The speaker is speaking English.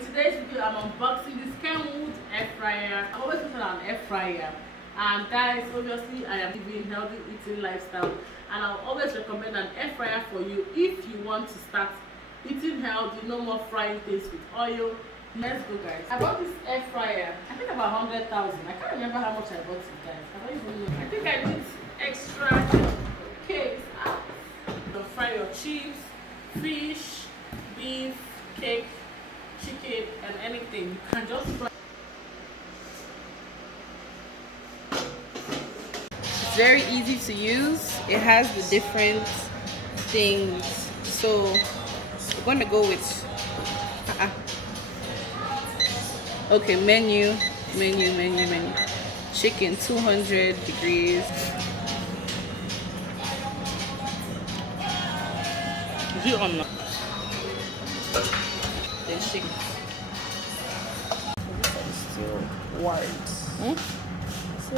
in today's video, I'm unboxing this Kenwood Air Fryer. I've always wanted an air fryer. And guys, obviously I am living healthy eating lifestyle, and I'll always recommend an air fryer for you if you want to start eating healthy, no more frying things with oil. Let's go, guys. I bought this air fryer, I think about 100,000. I can't remember how much I bought it, guys. I don't even know. I think I need extra cakes. You fry your chips, fish, beef, cake, chicken, and anything. You can just fry. It's very easy to use. It has the different things. So we're going to go with okay, menu. Chicken 200 degrees. Is it on? Then chicken. Still white. So